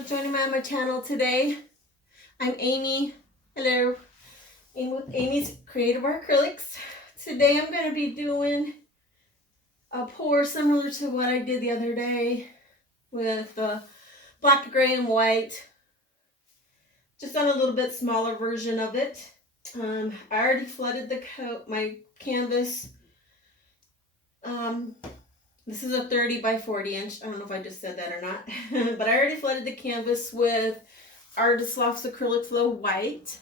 for joining me on my channel today. I'm Amy. Hello. I'm with Amy's Creative Acrylics. Today I'm going to be doing a pour similar to what I did the other day with black, gray, and white. Just on a little bit smaller version of it. I already flooded my canvas. This is a 30 by 40 inch. I don't know if I just said that or not. But I already flooded the canvas with Lofts Acrylic Flow White.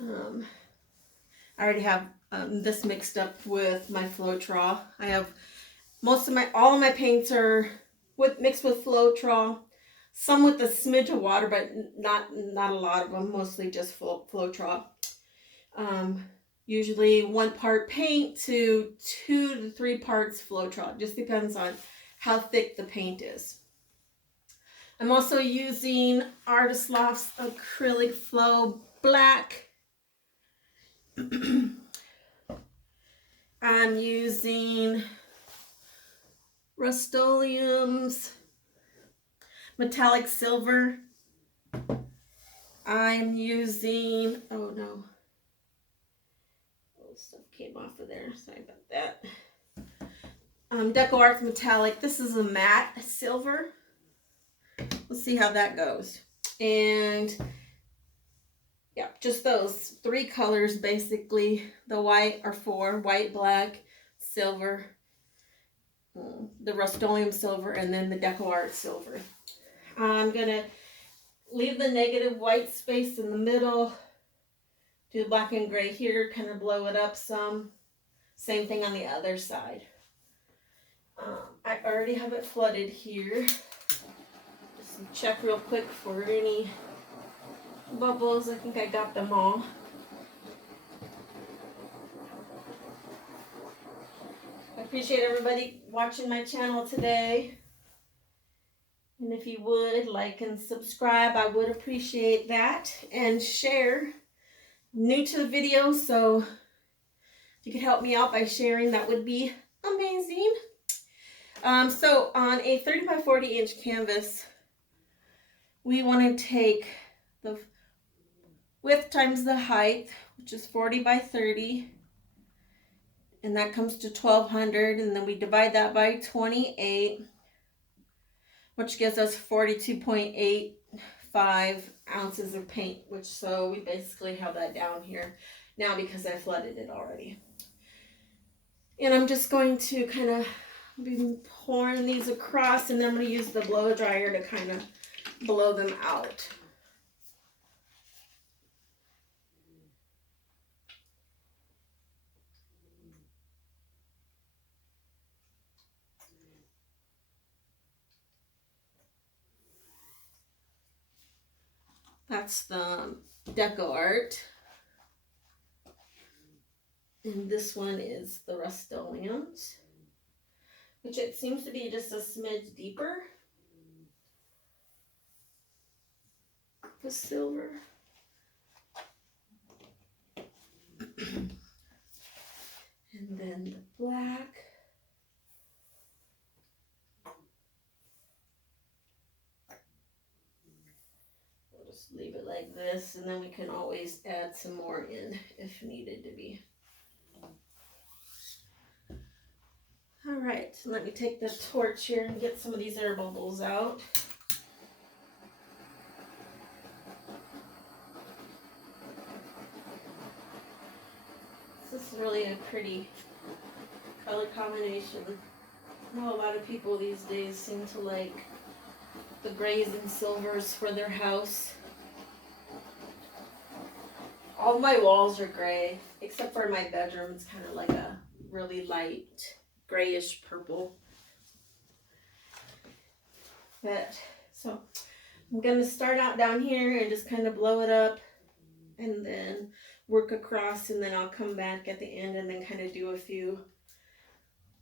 I already have this mixed up with my Floetrol. I have all of my paints are mixed with Floetrol. Some with a smidge of water, but not a lot of them. Mostly just Floetrol. Usually 1 part paint to 2 to 3 parts Floetrol. Just depends on how thick the paint is. I'm also using Lofts Acrylic Flow Black. I'm using Rustoleum's Metallic Silver. I'm using, oh no, stuff came off of there, sorry about that. Decoart Metallic. This is a matte silver. Let's see how that goes. And yeah, just those 3 colors basically. The white are 4, white, black, silver, the Rustoleum silver, and then the Decoart silver. I'm gonna leave the negative white space in the middle. Do black and gray here, kind of blow it up some. Same thing on the other side. I already have it flooded here. Just check real quick for any bubbles. I think I got them all. I appreciate everybody watching my channel today. And if you would like and subscribe, I would appreciate that. And share. New to the video, so if you could help me out by sharing, that would be amazing. So on a 30 by 40 inch canvas, we want to take the width times the height, which is 40 by 30, and that comes to 1200, and then we divide that by 28, which gives us 42.85 ounces of paint, so we basically have that down here now because I flooded it already. And I'm just going to kind of be pouring these across, and then I'm going to use the blow dryer to kind of blow them out. That's the Decoart. And this one is the Rustoleum's, which it seems to be just a smidge deeper. The silver. And then the black. Leave it like this, and then we can always add some more in if needed to be. All right, so let me take the torch here and get some of these air bubbles out. This is really a pretty color combination. I know a lot of people these days seem to like the grays and silvers for their house. All my walls are gray, except for my bedroom. It's kind of like a really light grayish purple. So I'm going to start out down here and just kind of blow it up and then work across, and then I'll come back at the end and then kind of do a few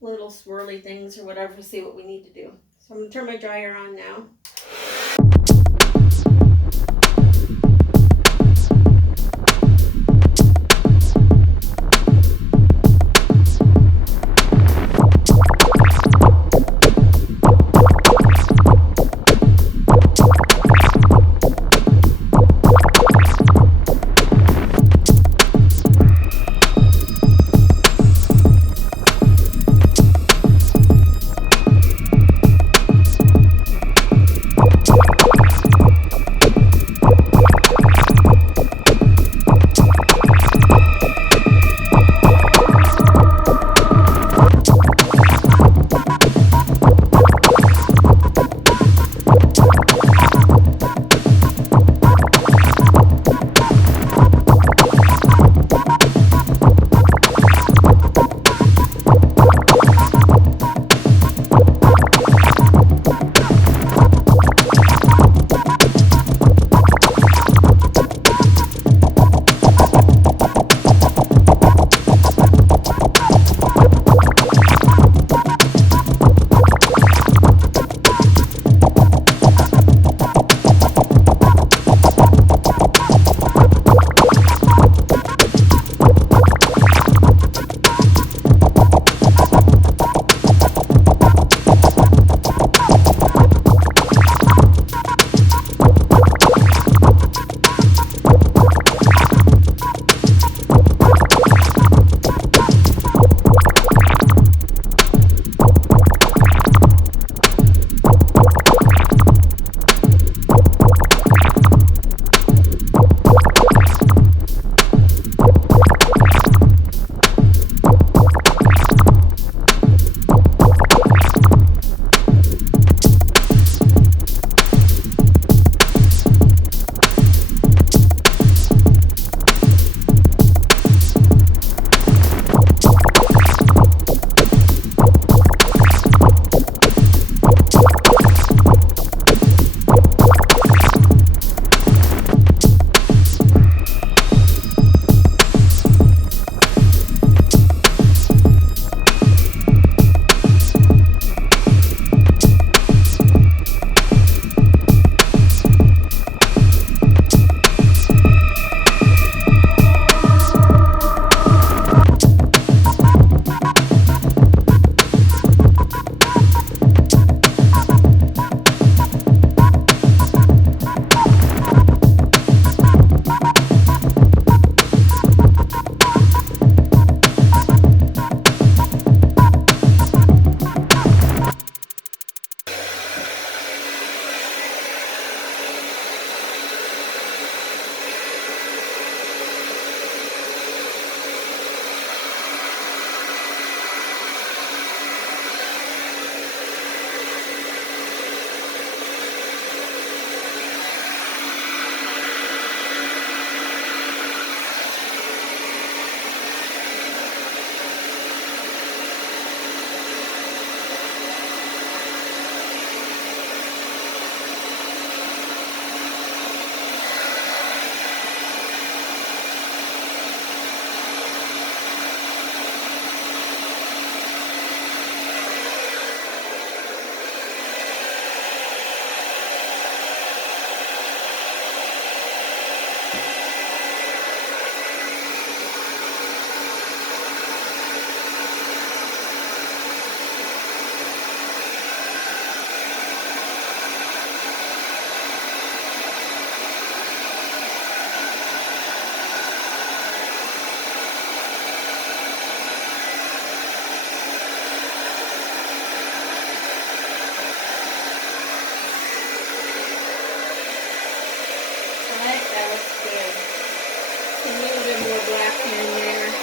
little swirly things or whatever to see what we need to do. So I'm going to turn my dryer on now. That looks good. A little bit more black here and there.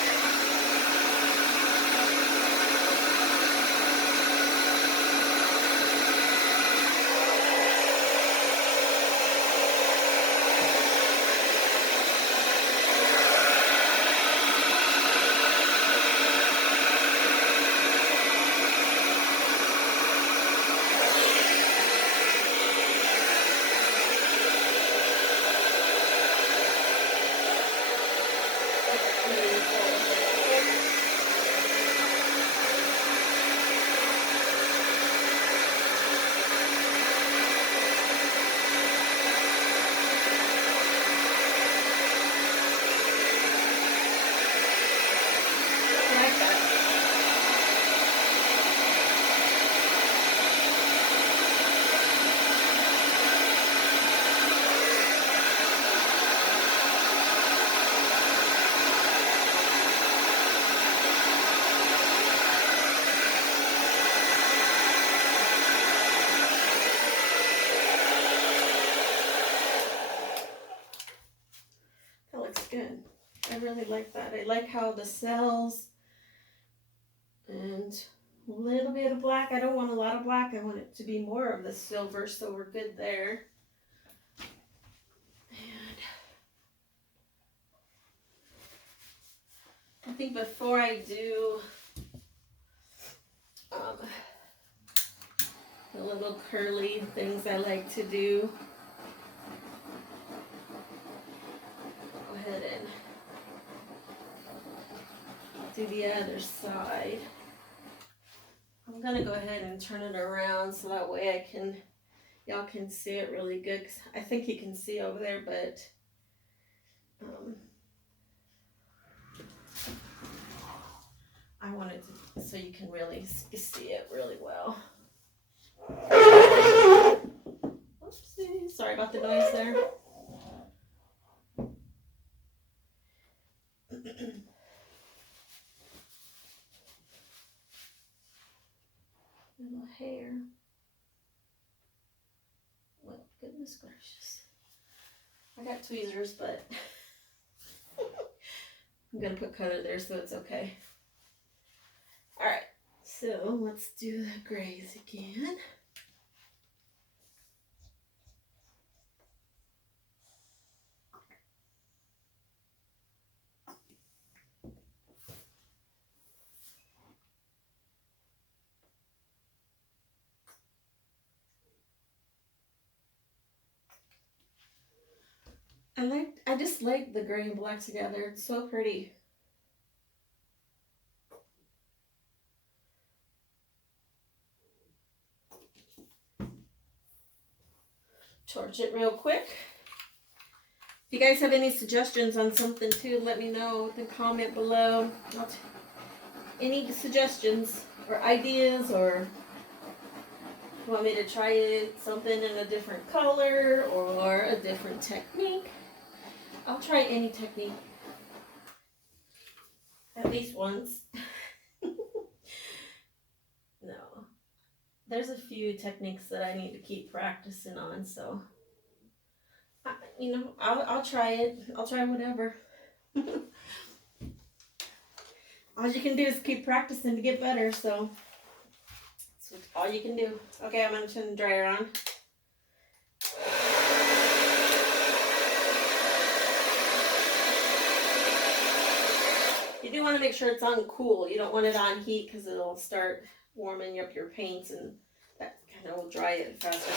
Good. I really like that. I like how the cells and a little bit of black. I don't want a lot of black. I want it to be more of the silver, so we're good there. And I think before I do the little curly things I like to do, and do the other side. I'm gonna go ahead and turn it around so that way y'all can see it really good. 'Cause I think you can see over there, but I want it to, so you can really see it really well. Oopsie, sorry about the noise there. Little hair. Well, goodness gracious. I got tweezers, but I'm gonna put color there so it's okay. Alright, so let's do the grays again. I just like the gray and black together. It's so pretty. Torch it real quick. If you guys have any suggestions on something too, let me know in the comment below. Any suggestions or ideas, or you want me to try something in a different color or a different technique? I'll try any technique. At least once. No. There's a few techniques that I need to keep practicing on, so you know, I'll try it. I'll try whatever. All you can do is keep practicing to get better, so that's all you can do. Okay, I'm going to turn the dryer on. You do want to make sure it's on cool. You don't want it on heat because it'll start warming up your paints, and that kind of will dry it faster.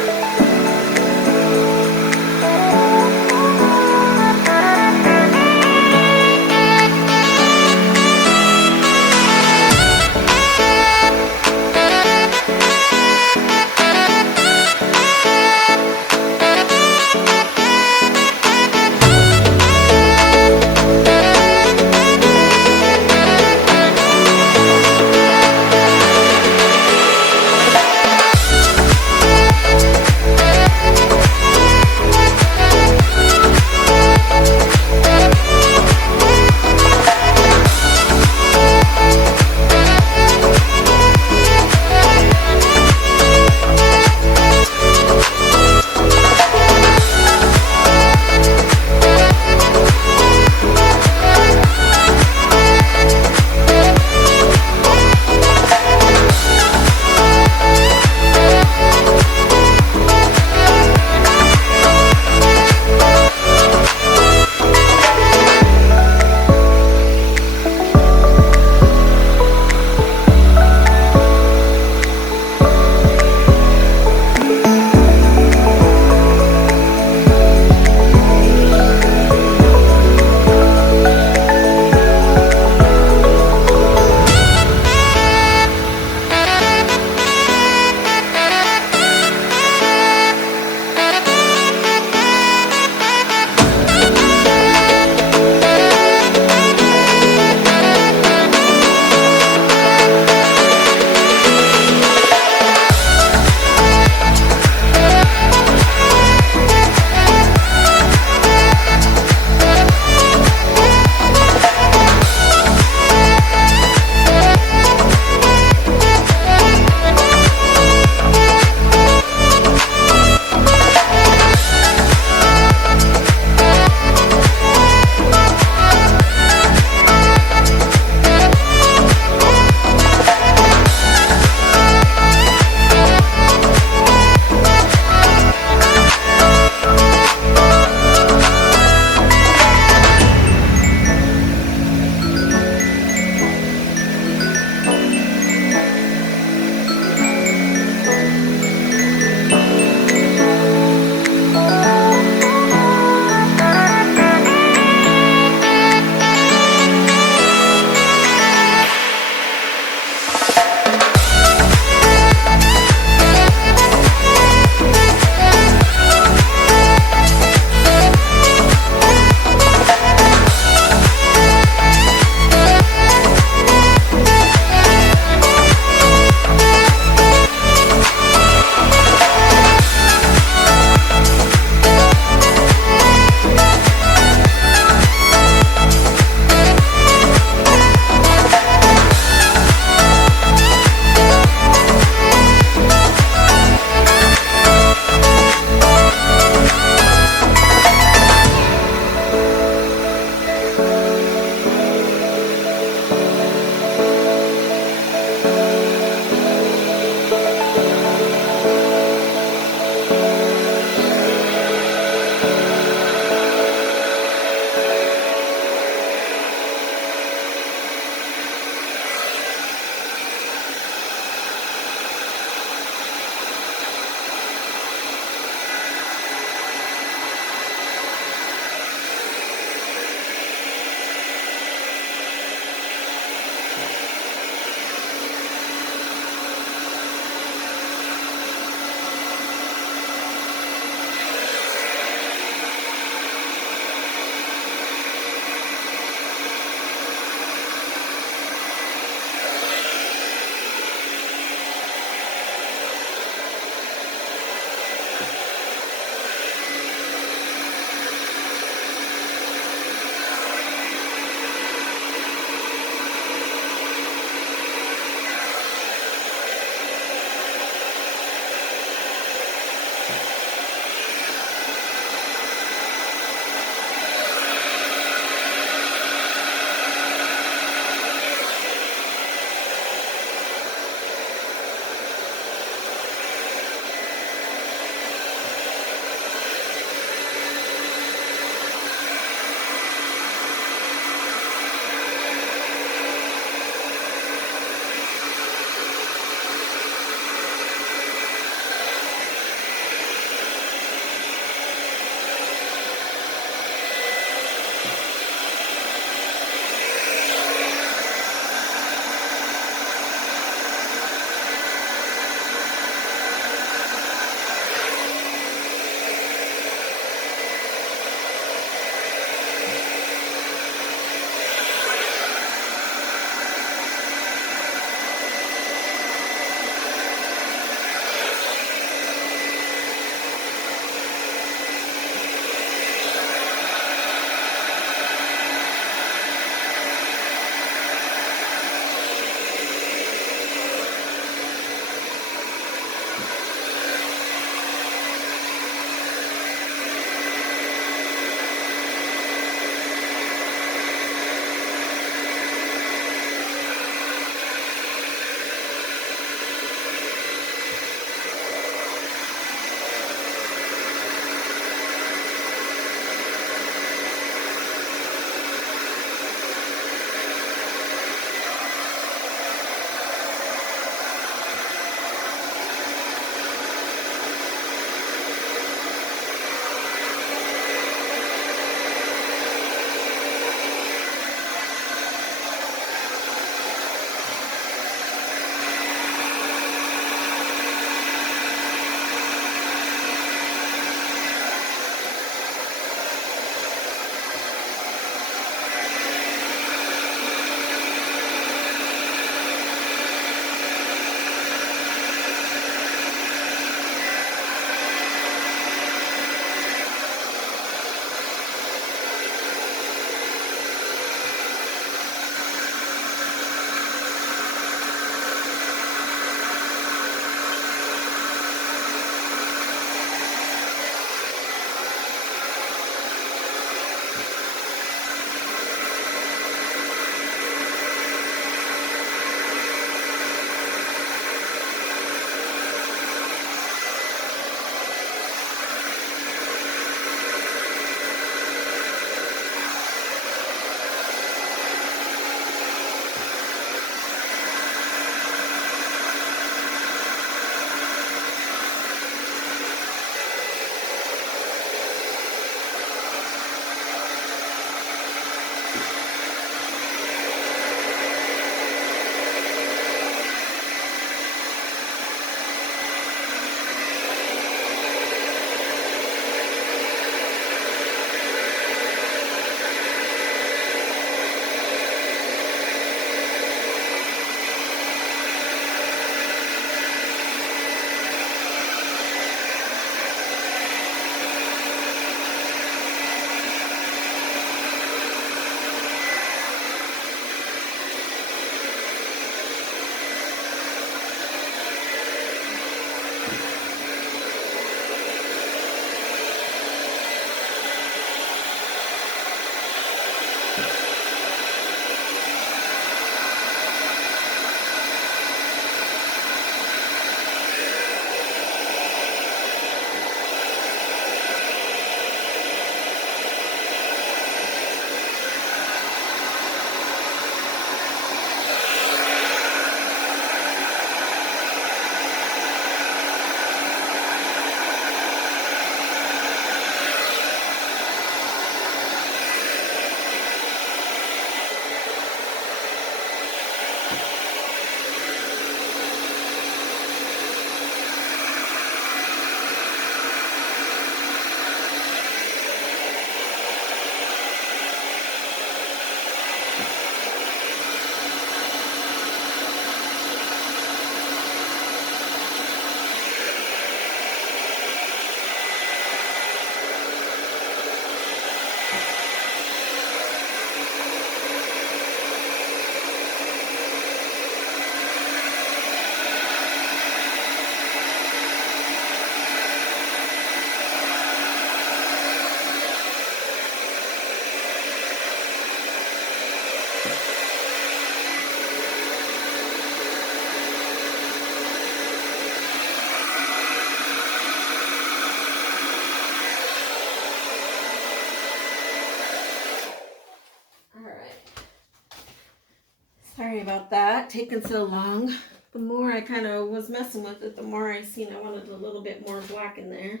about that taking so long. The more I kind of was messing with it, the more I seen I wanted a little bit more black in there.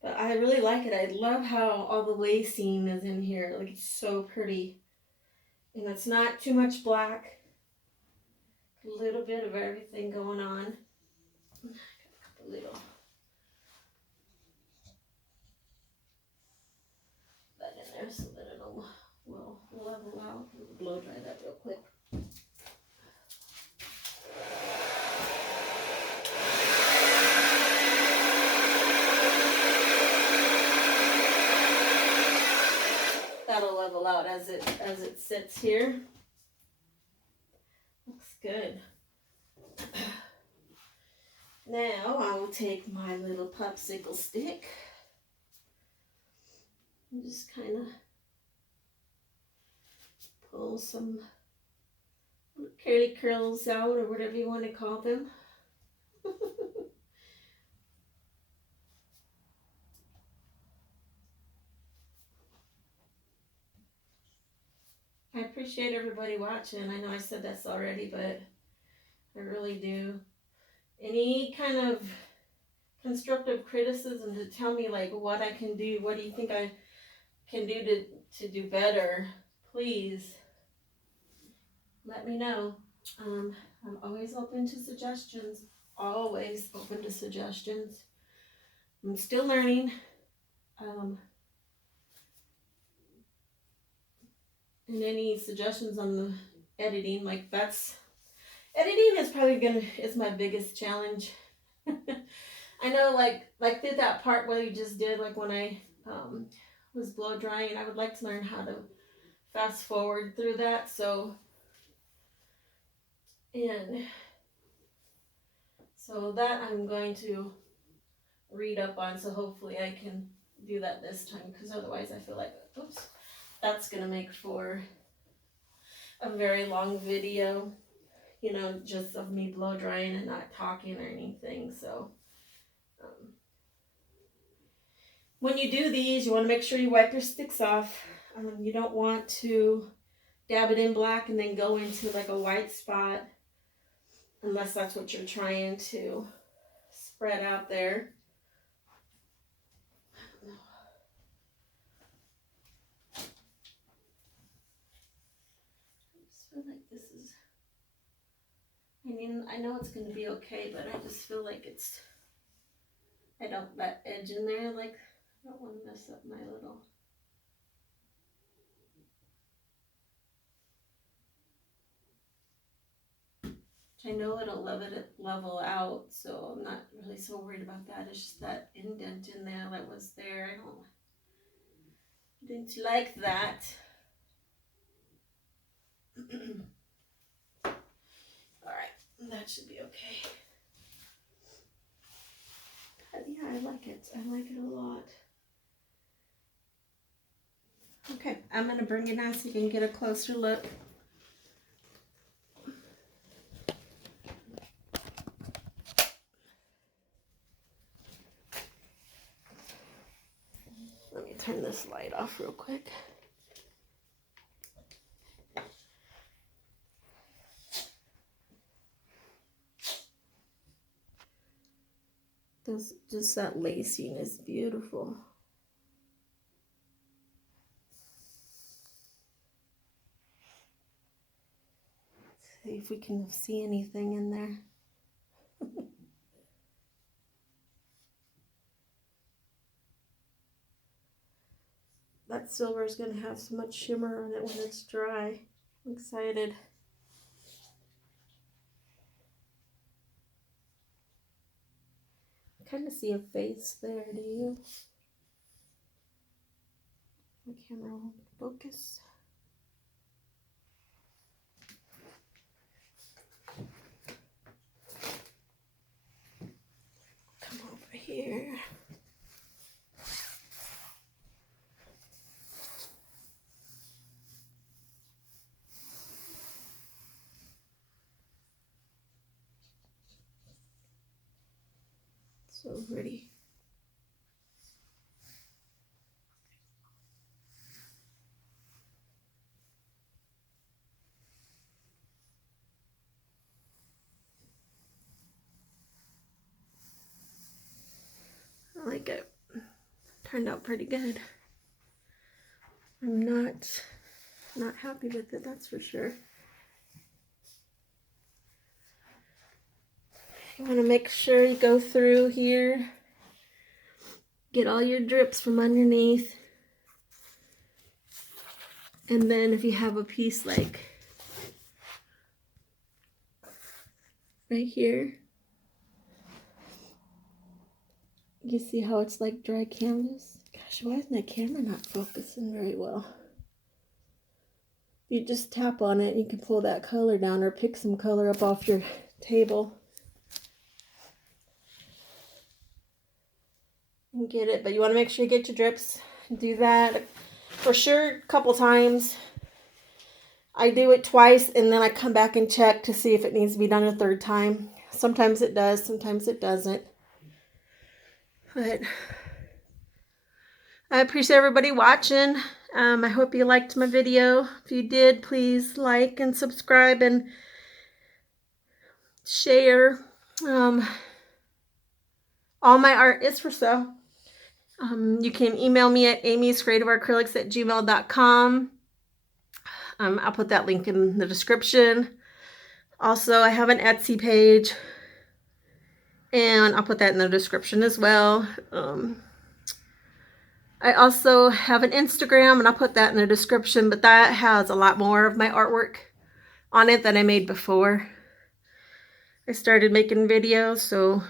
But I really like it. I love how all the lacing is in here. Like, it's so pretty. And it's not too much black. A little bit of everything going on. A little. That in there so that it'll level out. We'll blow dry that real quick. That'll level out as it sits here. Looks good. Now I will take my little popsicle stick and just kind of pull some curly curls out, or whatever you want to call them. I appreciate everybody watching. I know I said this already, but I really do. Any kind of constructive criticism to tell me like what I can do, what do you think I can do to do better, please let me know. I'm always open to suggestions. Always open to suggestions. I'm still learning. And any suggestions on the editing, like editing is probably is my biggest challenge. I know, like did that part where you just did, like when I was blow drying, I would like to learn how to fast forward through that. So that I'm going to read up on, so hopefully I can do that this time, because otherwise I feel like, oops, that's gonna make for a very long video, you know, just of me blow drying and not talking or anything. So when you do these, you want to make sure you wipe your sticks off. You don't want to dab it in black and then go into like a white spot, unless that's what you're trying to spread out there. I just feel like this is, I mean, I know it's going to be okay, but I just feel like that edge in there, like, I don't want to mess up my little. I know it'll level out, so I'm not really so worried about that. It's just that indent in there that was there. I didn't like that. Alright, that should be okay. But yeah, I like it. I like it a lot. Okay, I'm going to bring it down so you can get a closer look. Let me turn this light off real quick. Just that lacing is beautiful. Let's see if we can see anything in there. That silver is going to have so much shimmer on it when it's dry. I'm excited. I kind of see a face there, do you? My camera won't focus. Come over here. So pretty. turned out pretty good. I'm not happy with it, that's for sure. You want to make sure you go through here, get all your drips from underneath, and then if you have a piece like right here, you see how it's like dry canvas? Gosh, why isn't that camera not focusing very well? You just tap on it and you can pull that color down or pick some color up off your table and get it. But you want to make sure you get your drips. Do that for sure a couple times. I do it twice and then I come back and check to see if it needs to be done a third time. Sometimes it does, sometimes it doesn't. But I appreciate everybody watching. I hope you liked my video. If you did, please like and subscribe and share. All my art is for sale. You can email me at AmysCreativeAcrylics@gmail.com. I'll put that link in the description. Also, I have an Etsy page, and I'll put that in the description as well. I also have an Instagram, and I'll put that in the description, but that has a lot more of my artwork on it than I made before I started making videos, so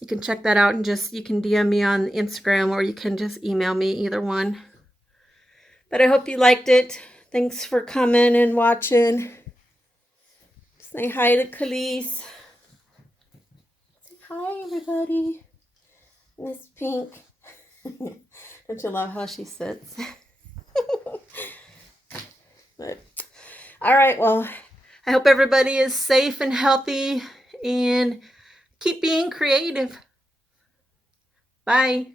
you can check that out and you can DM me on Instagram or you can just email me, either one. But I hope you liked it. Thanks for coming and watching. Say hi to Khalees. Say hi, everybody. Miss Pink. Don't you love how she sits? But, all right, well, I hope everybody is safe and healthy and keep being creative. Bye.